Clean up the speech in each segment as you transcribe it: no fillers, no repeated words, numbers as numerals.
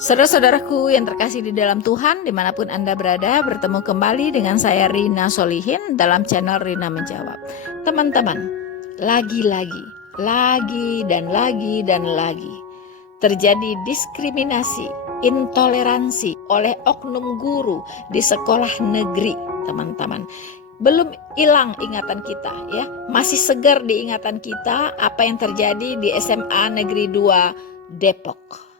Saudara-saudaraku yang terkasih di dalam Tuhan, dimanapun Anda berada, bertemu kembali dengan saya Rina Solihin dalam channel Rina Menjawab. Teman-teman, lagi-lagi, lagi dan lagi dan lagi, terjadi diskriminasi, intoleransi oleh oknum guru di sekolah negeri, teman-teman. Belum hilang ingatan kita, ya, masih segar di ingatan kita apa yang terjadi di SMA Negeri 2 Depok,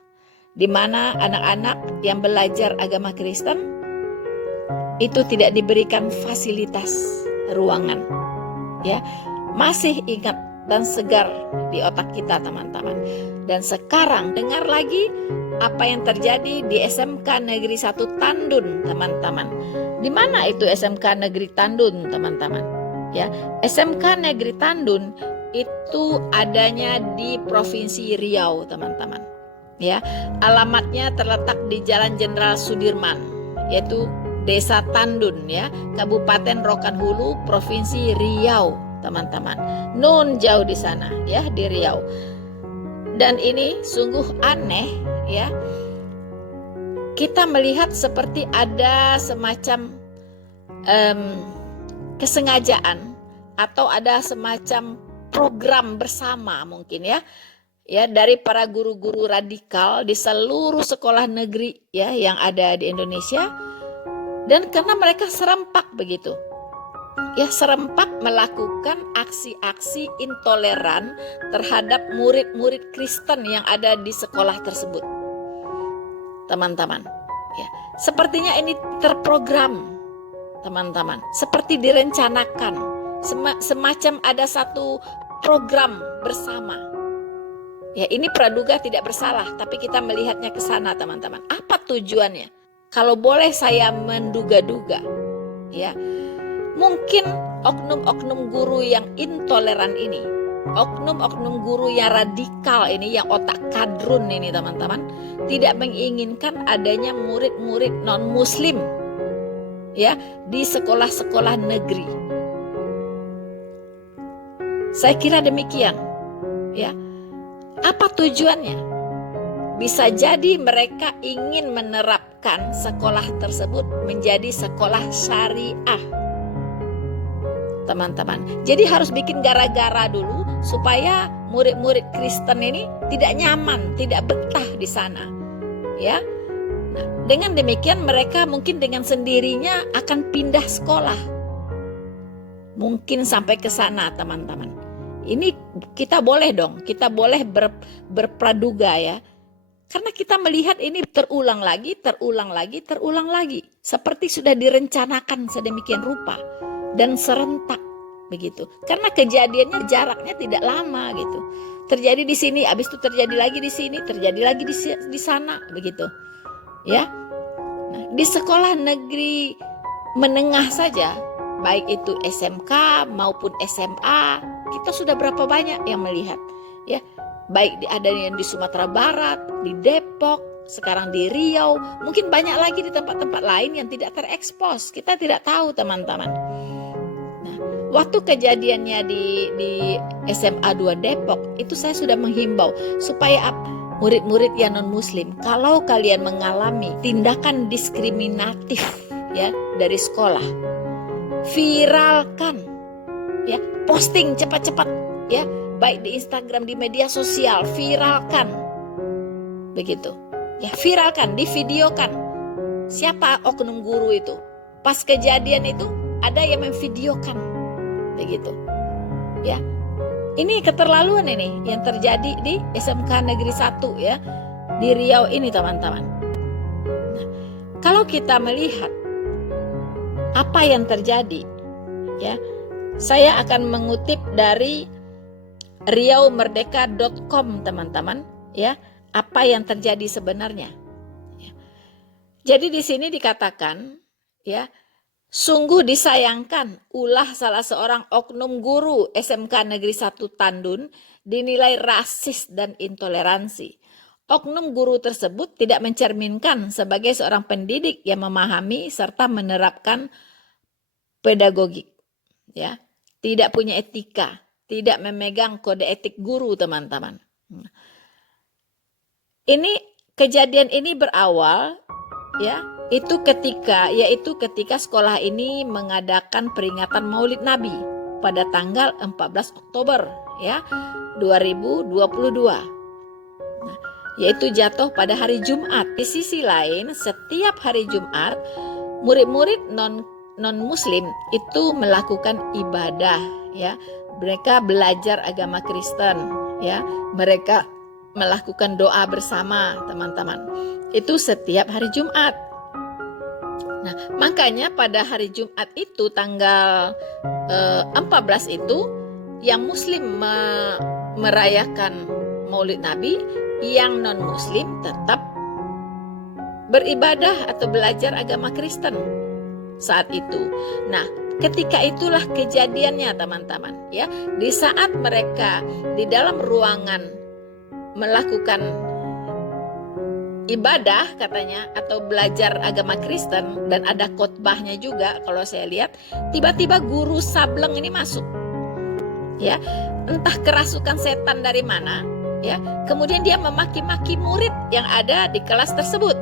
di mana anak-anak yang belajar agama Kristen itu tidak diberikan fasilitas ruangan, ya. Masih ingat dan segar di otak kita, teman-teman. Dan sekarang dengar lagi apa yang terjadi di SMK Negeri 1 Tandun, teman-teman. Di mana itu SMK Negeri Tandun, teman-teman? Ya, SMK Negeri Tandun itu adanya di Provinsi Riau, teman-teman. Ya, alamatnya terletak di Jalan Jenderal Sudirman, yaitu Desa Tandun, ya, Kabupaten Rokan Hulu, Provinsi Riau, teman-teman. Nun jauh di sana, ya, di Riau. Dan ini sungguh aneh, ya. Kita melihat seperti ada semacam kesengajaan atau ada semacam program bersama mungkin, ya, dari para guru-guru radikal di seluruh sekolah negeri, ya, yang ada di Indonesia. Dan karena mereka serempak begitu, ya, serempak melakukan aksi-aksi intoleran terhadap murid-murid Kristen yang ada di sekolah tersebut, teman-teman. Ya, sepertinya ini terprogram, teman-teman, seperti direncanakan, semacam ada satu program bersama. Ya, ini praduga tidak bersalah, tapi kita melihatnya ke sana, teman-teman. Apa tujuannya? Kalau boleh saya menduga-duga, ya, mungkin oknum-oknum guru yang intoleran ini, oknum-oknum guru yang radikal ini, yang otak kadrun ini, teman-teman, tidak menginginkan adanya murid-murid non-muslim, ya, di sekolah-sekolah negeri. Saya kira demikian, ya. Apa tujuannya? Bisa jadi mereka ingin menerapkan sekolah tersebut menjadi sekolah syariah, teman-teman. Jadi harus bikin gara-gara dulu supaya murid-murid Kristen ini tidak nyaman, tidak betah di sana, ya. Nah, dengan demikian mereka mungkin dengan sendirinya akan pindah sekolah. Mungkin sampai ke sana, teman-teman. Ini kita boleh dong, kita boleh berpraduga, ya. Karena kita melihat ini terulang lagi, terulang lagi, terulang lagi. Seperti sudah direncanakan sedemikian rupa dan serentak begitu. Karena kejadiannya jaraknya tidak lama gitu. Terjadi di sini, habis itu terjadi lagi di sini, terjadi lagi di sana begitu. Ya. Nah, di sekolah negeri menengah saja, baik itu SMK maupun SMA, kita sudah berapa banyak yang melihat, ya. Baik ada yang di Sumatera Barat, di Depok, sekarang di Riau, mungkin banyak lagi di tempat-tempat lain yang tidak terekspos. Kita tidak tahu, teman-teman. Nah, waktu kejadiannya di SMA 2 Depok, itu saya sudah menghimbau supaya murid-murid yang non-muslim, kalau kalian mengalami tindakan diskriminatif, ya, dari sekolah, viralkan, ya, posting cepat-cepat, ya, baik di Instagram, di media sosial, viralkan, begitu, ya, viralkan, divideokan. Siapa oknum guru itu? Pas kejadian itu ada yang memvideokan, begitu, ya. Ini keterlaluan ini yang terjadi di SMK Negeri 1, ya, di Riau ini, teman-teman. Nah, kalau kita melihat apa yang terjadi, ya, saya akan mengutip dari riaumerdeka.com, teman-teman, ya, apa yang terjadi sebenarnya. Ya. Jadi di sini dikatakan, ya, sungguh disayangkan ulah salah seorang oknum guru SMK Negeri 1 Tandun dinilai rasis dan intoleransi. Oknum guru tersebut tidak mencerminkan sebagai seorang pendidik yang memahami serta menerapkan pedagogik, ya, tidak punya etika, tidak memegang kode etik guru, teman-teman. Ini kejadian ini berawal ya, yaitu ketika sekolah ini mengadakan peringatan Maulid Nabi pada tanggal 14 Oktober ya 2022. Nah, yaitu jatuh pada hari Jumat. Di sisi lain, setiap hari Jumat murid-murid non muslim itu melakukan ibadah ya. Mereka belajar agama Kristen ya. Mereka melakukan doa bersama, teman-teman. Itu setiap hari Jumat. Nah, makanya pada hari Jumat itu tanggal 14 itu yang muslim merayakan Maulid Nabi, yang non muslim tetap beribadah atau belajar agama Kristen saat itu. Nah, ketika itulah kejadiannya, teman-teman ya. Di saat mereka di dalam ruangan melakukan ibadah katanya atau belajar agama Kristen, dan ada khotbahnya juga kalau saya lihat, tiba-tiba guru sableng ini masuk ya, entah kerasukan setan dari mana ya. Kemudian dia memaki-maki murid yang ada di kelas tersebut,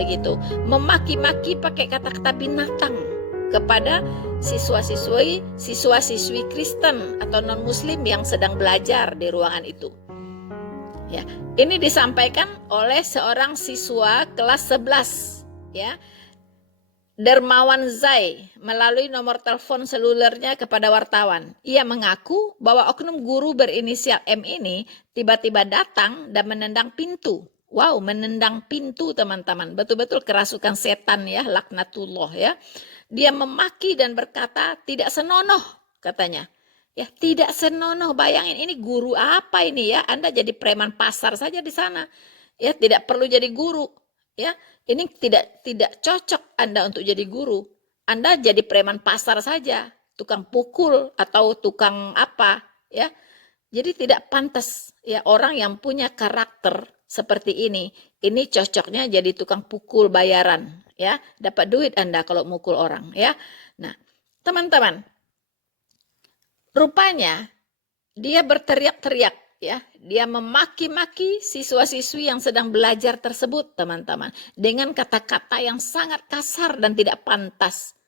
begitu, memaki-maki pakai kata-kata binatang kepada siswa-siswi Kristen atau non muslim yang sedang belajar di ruangan itu. Ya, ini disampaikan oleh seorang siswa kelas 11 ya, Dermawan Zai, melalui nomor telepon selulernya kepada wartawan. Ia mengaku bahwa oknum guru berinisial M ini tiba-tiba datang dan menendang pintu. Wow, menendang pintu, teman-teman. Betul-betul kerasukan setan ya, laknatullah ya. Dia memaki dan berkata, tidak senonoh katanya. Ya, tidak senonoh. Bayangin, ini guru apa ini ya? Anda jadi preman pasar saja di sana. Ya, tidak perlu jadi guru. Ya, ini tidak cocok Anda untuk jadi guru. Anda jadi preman pasar saja, tukang pukul atau tukang apa, ya. Jadi tidak pantas ya orang yang punya karakter seperti ini. Ini cocoknya jadi tukang pukul bayaran, ya. Dapat duit Anda kalau mukul orang, ya. Nah, teman-teman, rupanya dia berteriak-teriak ya, dia memaki-maki siswa-siswi yang sedang belajar tersebut, teman-teman, dengan kata-kata yang sangat kasar dan tidak pantas.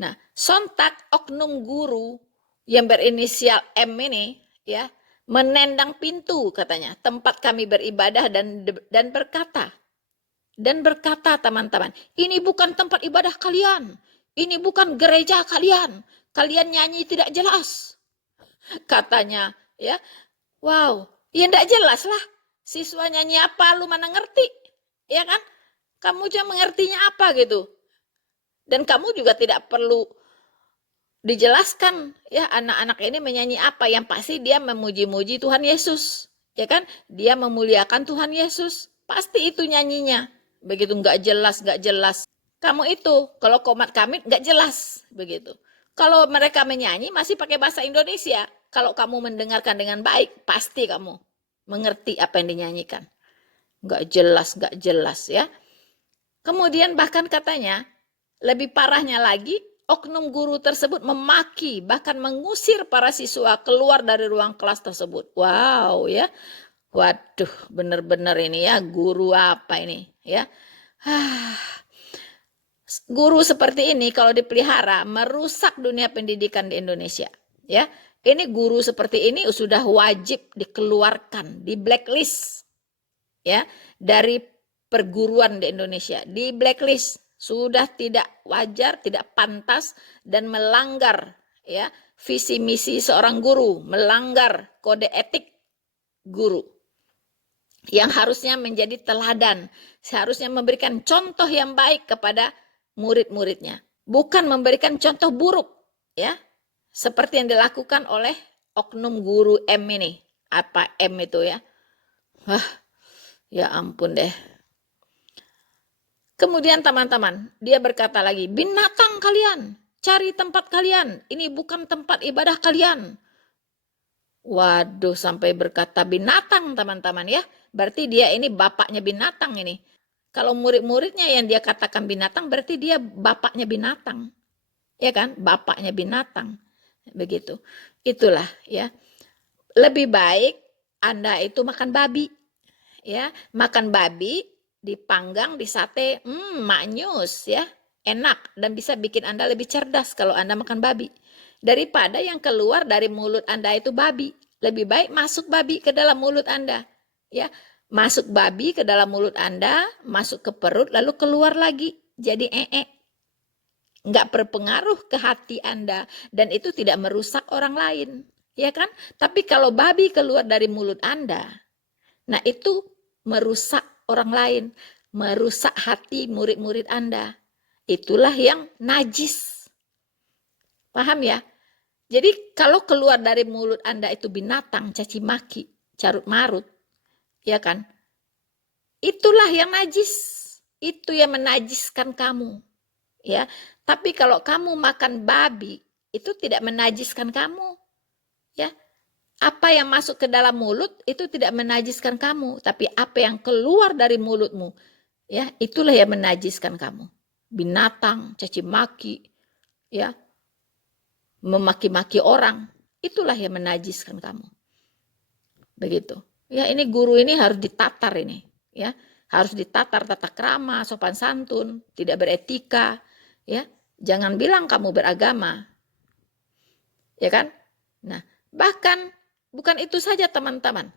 Nah, sontak oknum guru yang berinisial M ini ya menendang pintu katanya tempat kami beribadah dan berkata teman-teman, ini bukan tempat ibadah kalian, ini bukan gereja kalian nyanyi tidak jelas katanya ya. Wow, ya enggak jelas lah. Siswa nyanyi apa, lu mana ngerti? Ya kan? Kamu juga mengertinya apa gitu. Dan kamu juga tidak perlu dijelaskan ya anak-anak ini menyanyi apa. Yang pasti dia memuji-muji Tuhan Yesus. Ya kan? Dia memuliakan Tuhan Yesus. Pasti itu nyanyinya. Begitu enggak jelas. Kamu itu, kalau komat kami enggak jelas. Begitu. Kalau mereka menyanyi masih pakai bahasa Indonesia. Kalau kamu mendengarkan dengan baik, pasti kamu mengerti apa yang dinyanyikan. Nggak jelas ya. Kemudian bahkan katanya, lebih parahnya lagi, oknum guru tersebut memaki, bahkan mengusir para siswa keluar dari ruang kelas tersebut. Wow ya. Waduh, benar-benar ini ya, guru apa ini ya. Guru seperti ini kalau dipelihara merusak dunia pendidikan di Indonesia ya. Ini guru seperti ini sudah wajib dikeluarkan, di blacklist ya dari perguruan di Indonesia. Di blacklist, sudah tidak wajar, tidak pantas dan melanggar ya visi misi seorang guru, melanggar kode etik guru yang harusnya menjadi teladan, seharusnya memberikan contoh yang baik kepada murid-muridnya, bukan memberikan contoh buruk ya. Seperti yang dilakukan oleh oknum guru M ini. Apa M itu ya? Ya ampun deh. Kemudian teman-teman, dia berkata lagi, binatang kalian, cari tempat kalian. Ini bukan tempat ibadah kalian. Waduh, sampai berkata binatang teman-teman ya. Berarti dia ini bapaknya binatang ini. Kalau murid-muridnya yang dia katakan binatang, berarti dia bapaknya binatang. Ya kan? Bapaknya binatang. Begitu. Itulah ya. Lebih baik Anda itu makan babi ya, makan babi dipanggang, disate, maknyus ya, enak dan bisa bikin Anda lebih cerdas kalau Anda makan babi. Daripada yang keluar dari mulut Anda itu babi. Lebih baik masuk babi ke dalam mulut Anda. Ya, masuk babi ke dalam mulut Anda, masuk ke perut lalu keluar lagi jadi nggak berpengaruh ke hati Anda dan itu tidak merusak orang lain, ya kan? Tapi kalau babi keluar dari mulut Anda, nah itu merusak orang lain, merusak hati murid-murid Anda. Itulah yang najis. Paham ya? Jadi kalau keluar dari mulut Anda itu binatang, caci maki, carut marut, ya kan? Itulah yang najis. Itu yang menajiskan kamu. Ya, tapi kalau kamu makan babi, itu tidak menajiskan kamu. Ya. Apa yang masuk ke dalam mulut itu tidak menajiskan kamu, tapi apa yang keluar dari mulutmu, ya, itulah yang menajiskan kamu. Binatang, caci maki, ya, memaki-maki orang, itulah yang menajiskan kamu. Begitu. Ya, ini guru ini harus ditatar ini, ya. Harus ditatar tata krama, sopan santun, tidak beretika, ya. Jangan bilang kamu beragama. Ya kan? Nah, bahkan bukan itu saja teman-teman.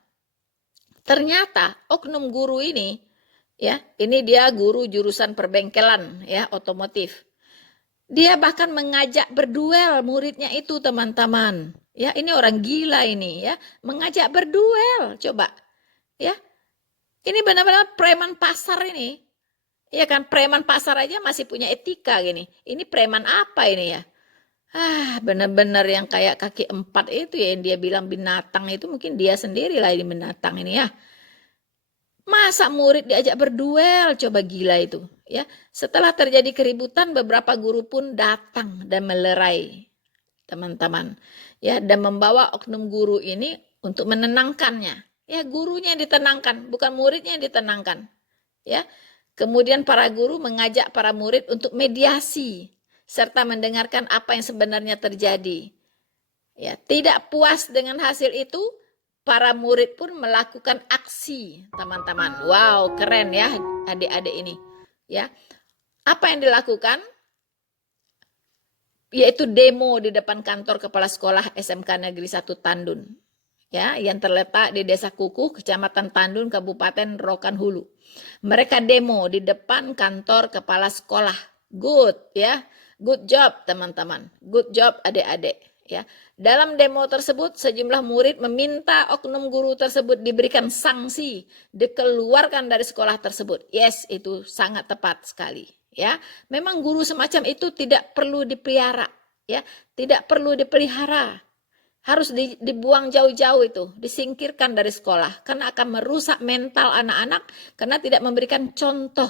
Ternyata oknum guru ini, ya, ini dia guru jurusan perbengkelan, ya, otomotif. Dia bahkan mengajak berduel muridnya itu teman-teman. Ya, ini orang gila ini ya, mengajak berduel. Coba, ya. Ini benar-benar preman pasar ini. Ya kan, preman pasar aja masih punya etika gini. Ini preman apa ini ya? Benar-benar yang kayak kaki 4 itu ya, yang dia bilang binatang itu mungkin dia sendiri lah ini binatang ini ya. Masa murid diajak berduel, coba gila itu ya. Setelah terjadi keributan, beberapa guru pun datang dan melerai teman-teman ya, dan membawa oknum guru ini untuk menenangkannya. Ya, gurunya yang ditenangkan, bukan muridnya yang ditenangkan. Ya. Kemudian para guru mengajak para murid untuk mediasi serta mendengarkan apa yang sebenarnya terjadi. Ya, tidak puas dengan hasil itu, para murid pun melakukan aksi, teman-teman. Wow, keren ya adik-adik ini. Ya. Apa yang dilakukan? Yaitu demo di depan kantor kepala sekolah SMK Negeri 1 Tandun. Ya, yang terletak di Desa Kukuh, Kecamatan Tandun, Kabupaten Rokan Hulu. Mereka demo di depan kantor kepala sekolah. Good ya. Good job teman-teman. Good job adik-adik ya. Dalam demo tersebut sejumlah murid meminta oknum guru tersebut diberikan sanksi, dikeluarkan dari sekolah tersebut. Yes, itu sangat tepat sekali ya. Memang guru semacam itu tidak perlu dipelihara ya, tidak perlu dipelihara. Harus dibuang jauh-jauh itu, disingkirkan dari sekolah karena akan merusak mental anak-anak karena tidak memberikan contoh.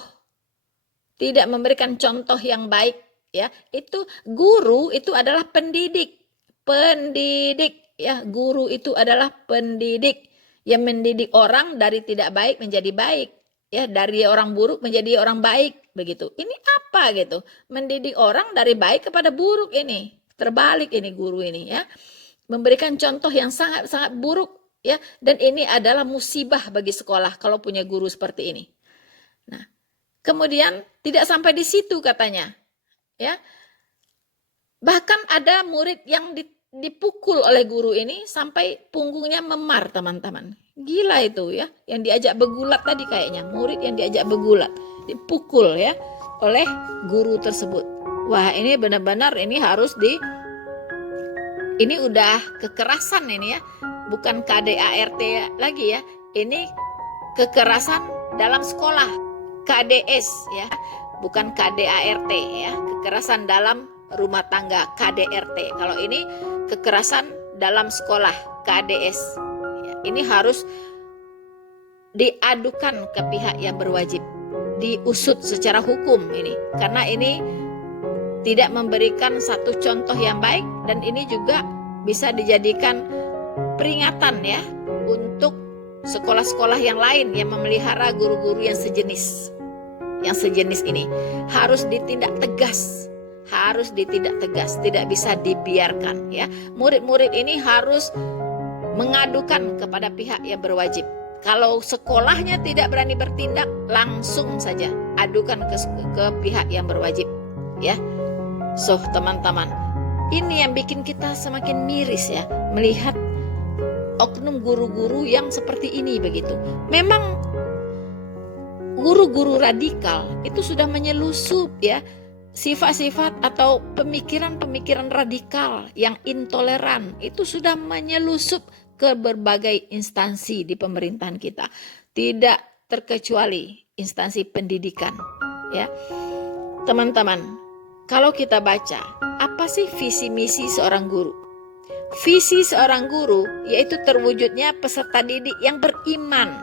Tidak memberikan contoh yang baik ya. Itu guru itu adalah pendidik. Pendidik ya, guru itu adalah pendidik yang mendidik orang dari tidak baik menjadi baik. Ya, dari orang buruk menjadi orang baik begitu. Ini apa gitu? Mendidik orang dari baik kepada buruk ini. Terbalik ini guru ini ya. Memberikan contoh yang sangat-sangat buruk ya, dan ini adalah musibah bagi sekolah kalau punya guru seperti ini. Nah, kemudian tidak sampai di situ katanya. Ya. Bahkan ada murid yang dipukul oleh guru ini sampai punggungnya memar, teman-teman. Gila itu ya, yang diajak begulat tadi kayaknya, murid yang diajak begulat, dipukul ya oleh guru tersebut. Wah, ini benar-benar ini harus ini udah kekerasan ini ya, bukan KDART lagi ya. Ini kekerasan dalam sekolah, KDS ya, bukan KDART ya. Kekerasan dalam rumah tangga, KDRT. Kalau ini kekerasan dalam sekolah, KDS. Ya, ini harus diadukan ke pihak yang berwajib, diusut secara hukum ini, karena ini tidak memberikan satu contoh yang baik dan ini juga bisa dijadikan peringatan ya untuk sekolah-sekolah yang lain yang memelihara guru-guru yang sejenis. Yang sejenis ini harus ditindak tegas. Harus ditindak tegas, tidak bisa dibiarkan ya. Murid-murid ini harus mengadukan kepada pihak yang berwajib Kalau sekolahnya tidak berani bertindak, langsung saja adukan ke pihak yang berwajib, ya. So, teman-teman, ini yang bikin kita semakin miris ya, melihat oknum guru-guru yang seperti ini begitu. Memang guru-guru radikal itu sudah menyelusup ya, sifat-sifat atau pemikiran-pemikiran radikal yang intoleran itu sudah menyelusup ke berbagai instansi di pemerintahan kita, tidak terkecuali instansi pendidikan, ya. Teman-teman, kalau kita baca, apa sih visi misi seorang guru? Visi seorang guru yaitu terwujudnya peserta didik yang beriman.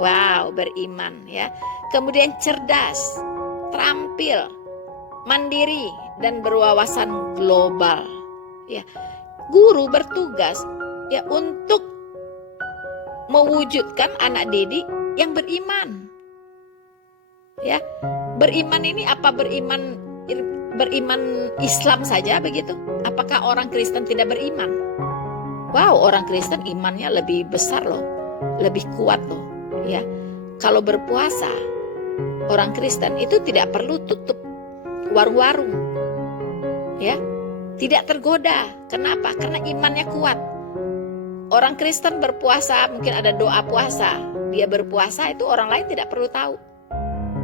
Wow, beriman ya. Kemudian cerdas, terampil, mandiri, dan berwawasan global. Ya, guru bertugas ya untuk mewujudkan anak didik yang beriman. Ya, beriman ini apa? Beriman Islam saja begitu? Apakah orang Kristen tidak beriman? Wow, orang Kristen imannya lebih besar loh, lebih kuat loh. Ya, kalau berpuasa, orang Kristen itu tidak perlu tutup warung-warung. Ya, tidak tergoda. Kenapa? Karena imannya kuat. Orang Kristen berpuasa, mungkin ada doa puasa. Dia berpuasa itu orang lain tidak perlu tahu.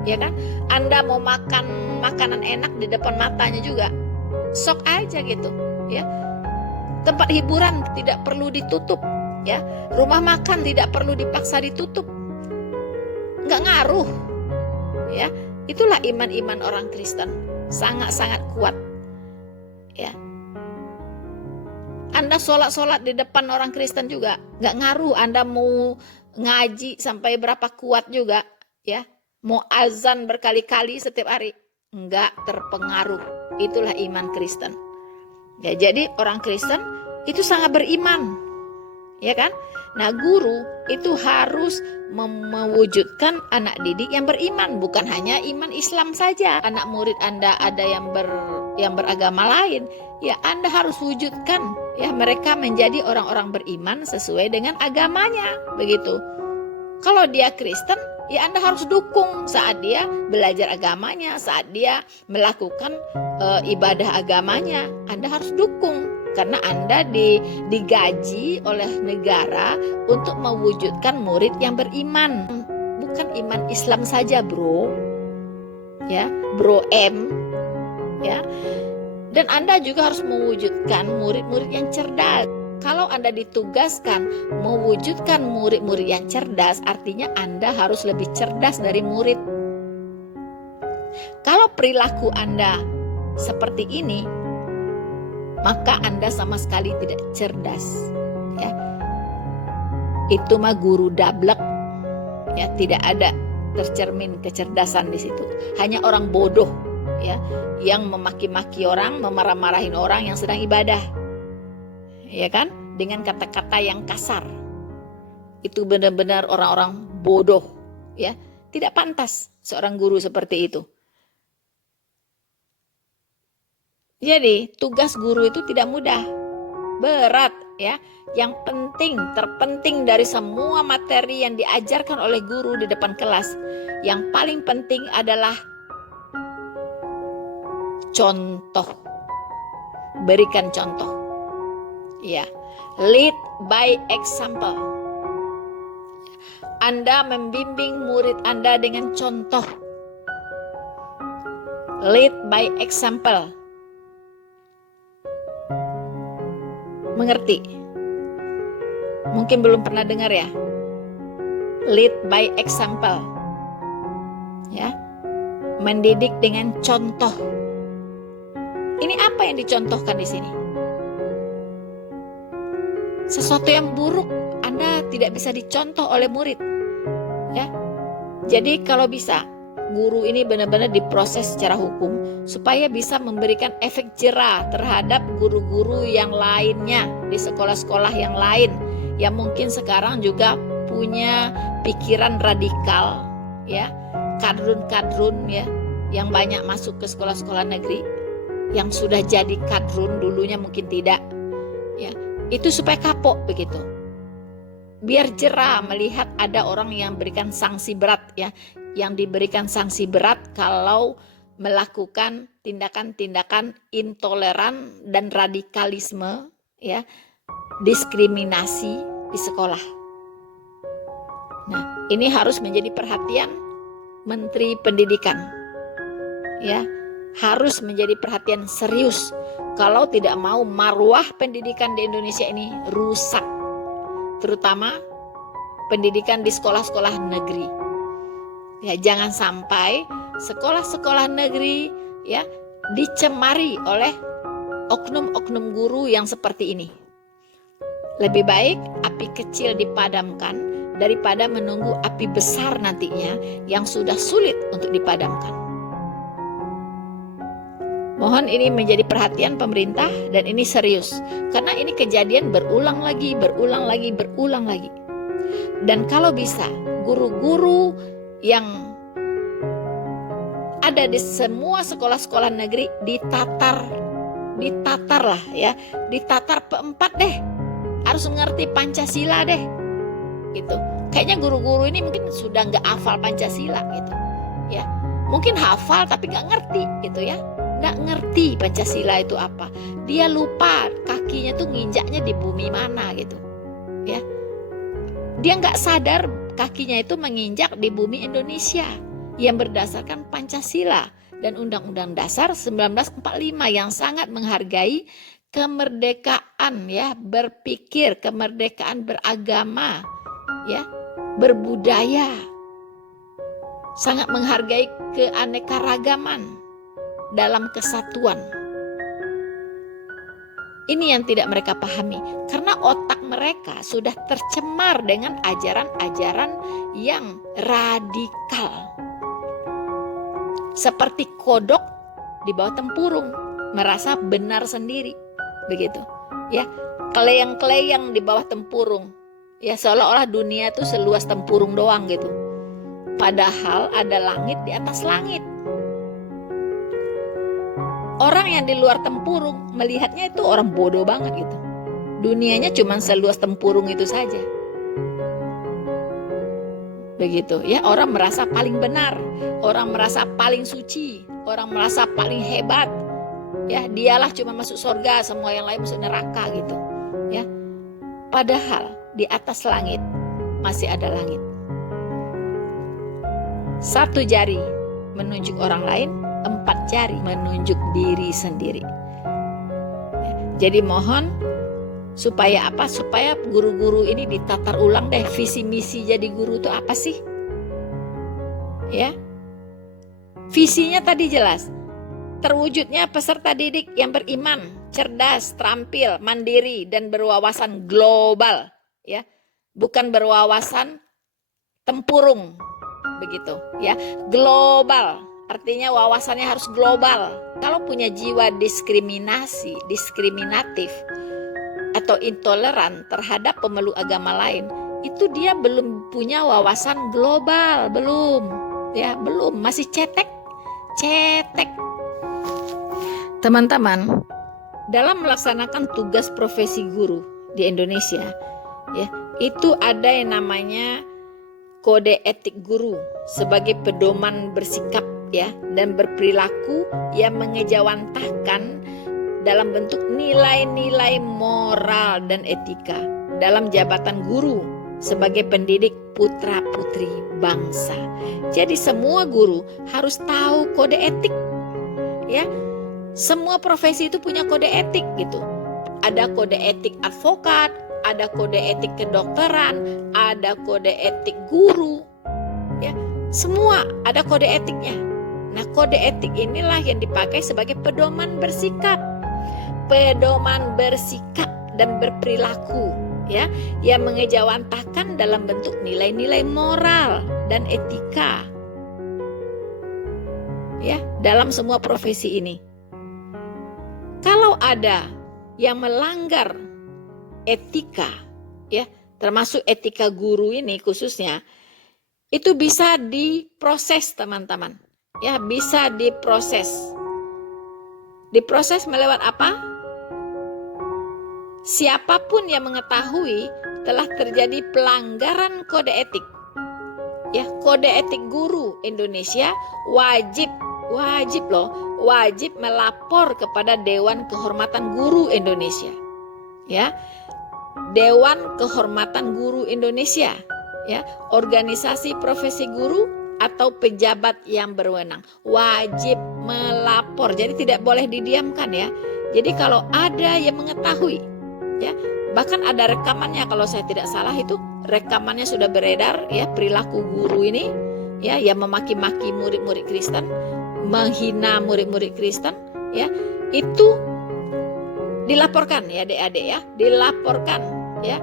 Ya kan? Anda mau makan makanan enak di depan matanya juga, sok aja gitu. Ya, tempat hiburan tidak perlu ditutup. Ya, rumah makan tidak perlu dipaksa ditutup. Nggak ngaruh. Ya, itulah iman-iman orang Kristen, sangat-sangat kuat. Ya. Anda sholat di depan orang Kristen juga nggak ngaruh. Anda mau ngaji sampai berapa kuat juga, ya, mau azan berkali-kali setiap hari, nggak terpengaruh. Itulah iman Kristen. Ya, jadi orang Kristen itu sangat beriman, ya kan? Nah, guru itu harus mewujudkan anak didik yang beriman, bukan hanya iman Islam saja. Anak murid Anda ada yang beragama lain, ya Anda harus wujudkan ya mereka menjadi orang-orang beriman sesuai dengan agamanya, begitu. Kalau dia Kristen, ya Anda harus dukung saat dia belajar agamanya, saat dia melakukan ibadah agamanya. Anda harus dukung karena Anda digaji oleh negara untuk mewujudkan murid yang beriman, bukan iman Islam saja, bro. Ya, bro M. Ya. Dan Anda juga harus mewujudkan murid-murid yang cerdas. Kalau Anda ditugaskan mewujudkan murid-murid yang cerdas, artinya Anda harus lebih cerdas dari murid. Kalau perilaku Anda seperti ini, maka Anda sama sekali tidak cerdas. Ya. Itu mah guru dablek. Ya, tidak ada tercermin kecerdasan di situ. Hanya orang bodoh ya yang memaki-maki orang, memarah-marahin orang yang sedang ibadah. Ya kan? Dengan kata-kata yang kasar. Itu benar-benar orang-orang bodoh, ya. Tidak pantas seorang guru seperti itu. Jadi, tugas guru itu tidak mudah. Berat, ya. Yang terpenting dari semua materi yang diajarkan oleh guru di depan kelas, yang paling penting adalah contoh. Berikan contoh. Ya, lead by example. Anda membimbing murid Anda dengan contoh. Lead by example. Mengerti? Mungkin belum pernah dengar ya. Lead by example. Ya. Mendidik dengan contoh. Ini apa yang dicontohkan di sini? Sesuatu yang buruk Anda tidak bisa dicontoh oleh murid. Ya. Jadi kalau bisa guru ini benar-benar diproses secara hukum supaya bisa memberikan efek jera terhadap guru-guru yang lainnya di sekolah-sekolah yang lain yang mungkin sekarang juga punya pikiran radikal, ya, kadrun-kadrun ya yang banyak masuk ke sekolah-sekolah negeri yang sudah jadi kadrun dulunya mungkin tidak, ya, itu supaya kapok begitu. biar jera melihat ada orang yang berikan sanksi berat, ya, yang diberikan sanksi berat kalau melakukan tindakan-tindakan intoleran dan radikalisme, ya, diskriminasi di sekolah. Nah, ini harus menjadi perhatian Menteri Pendidikan, ya, harus menjadi perhatian serius kalau tidak mau marwah pendidikan di Indonesia ini rusak, terutama pendidikan di sekolah-sekolah negeri. Ya, jangan sampai sekolah-sekolah negeri, ya, dicemari oleh oknum-oknum guru yang seperti ini. Lebih baik api kecil dipadamkan daripada menunggu api besar nantinya yang sudah sulit untuk dipadamkan. Mohon ini menjadi perhatian pemerintah, dan ini serius, karena ini kejadian berulang lagi. Dan kalau bisa guru-guru yang ada di semua sekolah-sekolah negeri ditatar lah, ya, ditatar P4 deh, harus mengerti Pancasila deh, gitu. Kayaknya guru-guru ini mungkin sudah nggak hafal Pancasila, gitu, ya, mungkin hafal tapi nggak ngerti, gitu, ya, nggak ngerti Pancasila itu apa. Dia lupa kakinya tuh nginjaknya di bumi mana, gitu, ya. Dia nggak sadar kakinya itu menginjak di bumi Indonesia yang berdasarkan Pancasila dan Undang-Undang Dasar 1945 yang sangat menghargai kemerdekaan, ya, berpikir, kemerdekaan beragama, ya, berbudaya, sangat menghargai keanekaragaman dalam kesatuan. Ini yang tidak mereka pahami, karena otak mereka sudah tercemar dengan ajaran-ajaran yang radikal. Seperti kodok di bawah tempurung, merasa benar sendiri, begitu, ya, keleyang-keleyang di bawah tempurung, ya, seolah-olah dunia itu seluas tempurung doang, gitu. Padahal ada langit di atas langit. Orang yang di luar tempurung melihatnya itu orang bodoh banget, gitu. Dunianya cuma seluas tempurung itu saja. Begitu, ya, orang merasa paling benar, orang merasa paling suci, orang merasa paling hebat, ya, dialah cuma masuk surga, semua yang lain masuk neraka, gitu, ya. Padahal di atas langit masih ada langit. Satu jari menunjuk orang lain, 4 jari menunjuk diri sendiri. Ya, jadi mohon supaya apa? Supaya guru-guru ini ditatar ulang deh, visi misi jadi guru itu apa sih? Ya, visinya tadi jelas. Terwujudnya peserta didik yang beriman, cerdas, terampil, mandiri, dan berwawasan global, ya, bukan berwawasan tempurung, begitu, ya, global. Artinya wawasannya harus global. Kalau punya jiwa diskriminatif atau intoleran terhadap pemeluk agama lain, itu dia belum punya wawasan global, belum, ya, belum, masih cetek. Teman-teman, dalam melaksanakan tugas profesi guru di Indonesia, ya, itu ada yang namanya kode etik guru sebagai pedoman bersikap, ya, dan berperilaku yang mengejawantahkan dalam bentuk nilai-nilai moral dan etika dalam jabatan guru sebagai pendidik putra-putri bangsa. Jadi semua guru harus tahu kode etik, ya. Semua profesi itu punya kode etik, gitu. Ada kode etik advokat, ada kode etik kedokteran, ada kode etik guru, ya. Semua ada kode etiknya. Nah, kode etik inilah yang dipakai sebagai pedoman bersikap dan berperilaku, ya, yang mengejawantahkan dalam bentuk nilai-nilai moral dan etika, ya, dalam semua profesi ini. Kalau ada yang melanggar etika, ya, termasuk etika guru ini khususnya, itu bisa diproses, teman-teman. Ya, bisa diproses. Diproses melewat apa? Siapapun yang mengetahui telah terjadi pelanggaran kode etik. Ya, kode etik guru Indonesia wajib melapor kepada Dewan Kehormatan Guru Indonesia. Ya. Dewan Kehormatan Guru Indonesia, ya, organisasi profesi guru atau pejabat yang berwenang wajib melapor. Jadi tidak boleh didiamkan ya. Jadi kalau ada yang mengetahui, ya, bahkan ada rekamannya kalau saya tidak salah, itu rekamannya sudah beredar ya, perilaku guru ini ya yang memaki-maki murid-murid Kristen, menghina murid-murid Kristen, ya, itu dilaporkan ya adik-adik ya, dilaporkan ya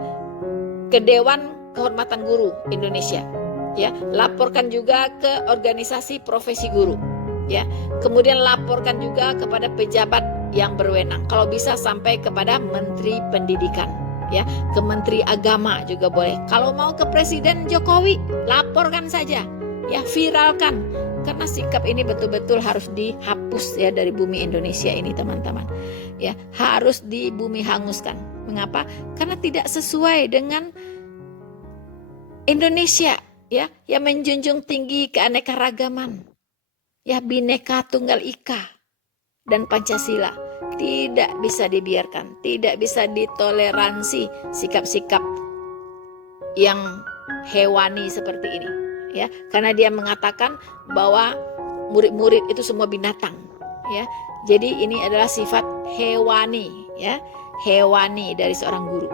ke Dewan Kehormatan Guru Indonesia, ya, laporkan juga ke organisasi profesi guru, ya, kemudian laporkan juga kepada pejabat yang berwenang, kalau bisa sampai kepada Menteri Pendidikan, ya, ke Menteri Agama juga boleh. Kalau mau ke Presiden Jokowi, laporkan saja, ya, viralkan. Karena sikap ini betul-betul harus dihapus ya dari bumi Indonesia ini, teman-teman. Ya, harus di bumi hanguskan. Mengapa? Karena tidak sesuai dengan Indonesia ya, yang menjunjung tinggi keanekaragaman. Ya, Bhinneka Tunggal Ika dan Pancasila. Tidak bisa dibiarkan, tidak bisa ditoleransi sikap-sikap yang hewani seperti ini. Ya, karena dia mengatakan bahwa murid-murid itu semua binatang, ya. Jadi ini adalah sifat hewani, ya, hewani dari seorang guru.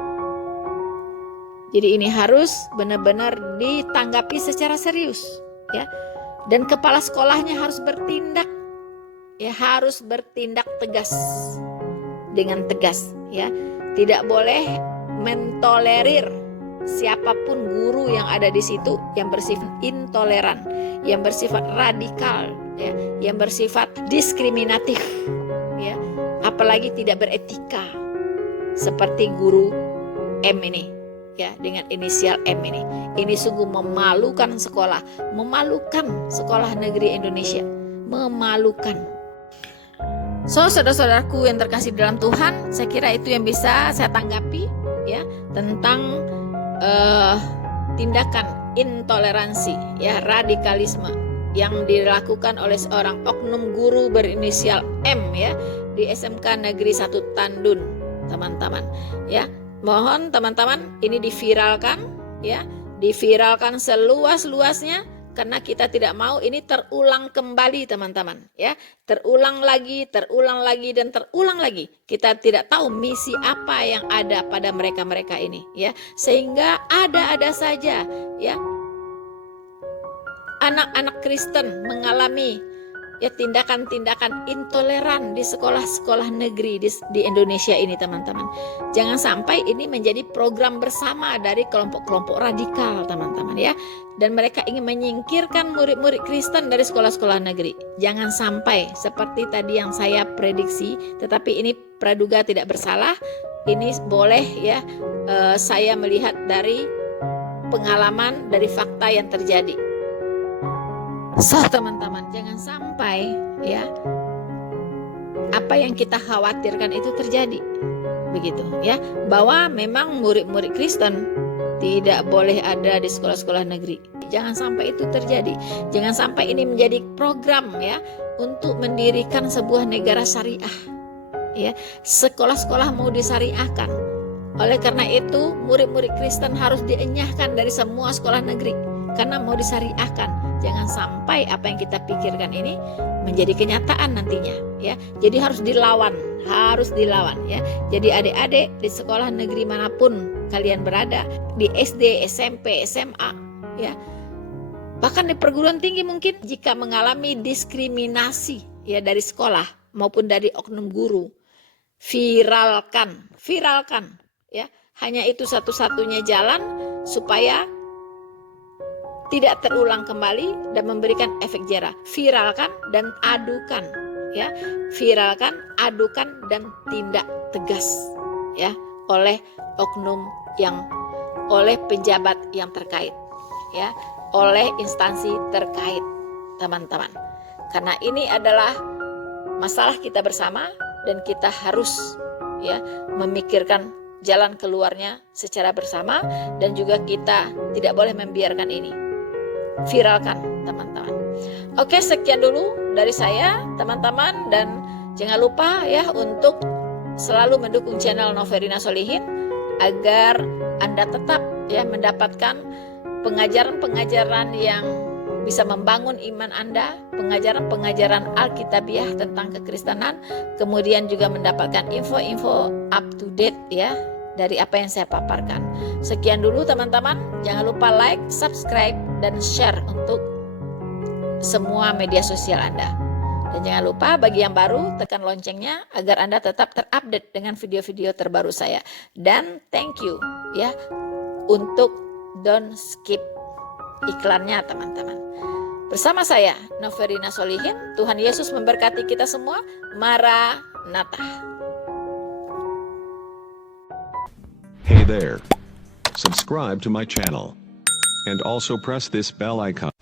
Jadi ini harus benar-benar ditanggapi secara serius, ya. Dan kepala sekolahnya harus bertindak, ya, harus bertindak tegas, dengan tegas, ya. Tidak boleh mentolerir siapapun guru yang ada di situ yang bersifat intoleran, yang bersifat radikal, ya, yang bersifat diskriminatif, ya, apalagi tidak beretika seperti guru M ini, ya, dengan inisial M ini. Ini sungguh memalukan sekolah negeri Indonesia, memalukan. So, saudara-saudaraku yang terkasih dalam Tuhan, saya kira itu yang bisa saya tanggapi ya tentang tindakan intoleransi, ya, radikalisme yang dilakukan oleh seorang oknum guru berinisial M ya di SMK Negeri 1 Tandun, teman-teman. Ya, mohon teman-teman ini diviralkan, ya, diviralkan seluas-luasnya. Karena kita tidak mau ini terulang kembali, teman-teman, ya, terulang lagi dan terulang lagi. Kita tidak tahu misi apa yang ada pada mereka-mereka ini, ya, sehingga ada saja, ya, anak-anak Kristen mengalami ya tindakan-tindakan intoleran di sekolah-sekolah negeri di Indonesia ini, teman-teman. Jangan sampai ini menjadi program bersama dari kelompok-kelompok radikal, teman-teman, ya. Dan mereka ingin menyingkirkan murid-murid Kristen dari sekolah-sekolah negeri. Jangan sampai seperti tadi yang saya prediksi, tetapi ini praduga tidak bersalah. Ini boleh ya, saya melihat dari pengalaman, dari fakta yang terjadi. So, teman-teman, jangan sampai ya apa yang kita khawatirkan itu terjadi, begitu ya, bahwa memang murid-murid Kristen tidak boleh ada di sekolah-sekolah negeri. Jangan sampai itu terjadi. Jangan sampai ini menjadi program ya untuk mendirikan sebuah negara syariah. Ya, sekolah-sekolah mau disyariahkan. Oleh karena itu, murid-murid Kristen harus dienyahkan dari semua sekolah negeri karena mau disyariahkan. Jangan sampai apa yang kita pikirkan ini menjadi kenyataan nantinya, ya. Jadi harus dilawan ya. Jadi adik-adik di sekolah negeri manapun kalian berada, di SD, SMP, SMA, ya, bahkan di perguruan tinggi mungkin, jika mengalami diskriminasi ya dari sekolah maupun dari oknum guru, viralkan ya. Hanya itu satu-satunya jalan supaya tidak terulang kembali dan memberikan efek jera. Viralkan dan adukan, ya. Viralkan, adukan dan tindak tegas, ya, oleh oknum oleh pejabat yang terkait, ya, oleh instansi terkait, teman-teman. Karena ini adalah masalah kita bersama dan kita harus ya memikirkan jalan keluarnya secara bersama, dan juga kita tidak boleh membiarkan ini. Viralkan, teman-teman. Oke, sekian dulu dari saya, teman-teman, dan jangan lupa ya untuk selalu mendukung channel Noverina Solihin agar Anda tetap ya mendapatkan pengajaran-pengajaran yang bisa membangun iman Anda, pengajaran-pengajaran Alkitabiah tentang kekristenan, kemudian juga mendapatkan info-info up to date ya dari apa yang saya paparkan. Sekian dulu teman-teman, jangan lupa like, subscribe, dan share untuk semua media sosial Anda. Dan jangan lupa bagi yang baru tekan loncengnya agar Anda tetap terupdate dengan video-video terbaru saya. Dan thank you ya untuk don't skip iklannya teman-teman. Bersama saya Noverina Solihin, Tuhan Yesus memberkati kita semua. Maranatha. Hey there. Subscribe to my channel. And also press this bell icon.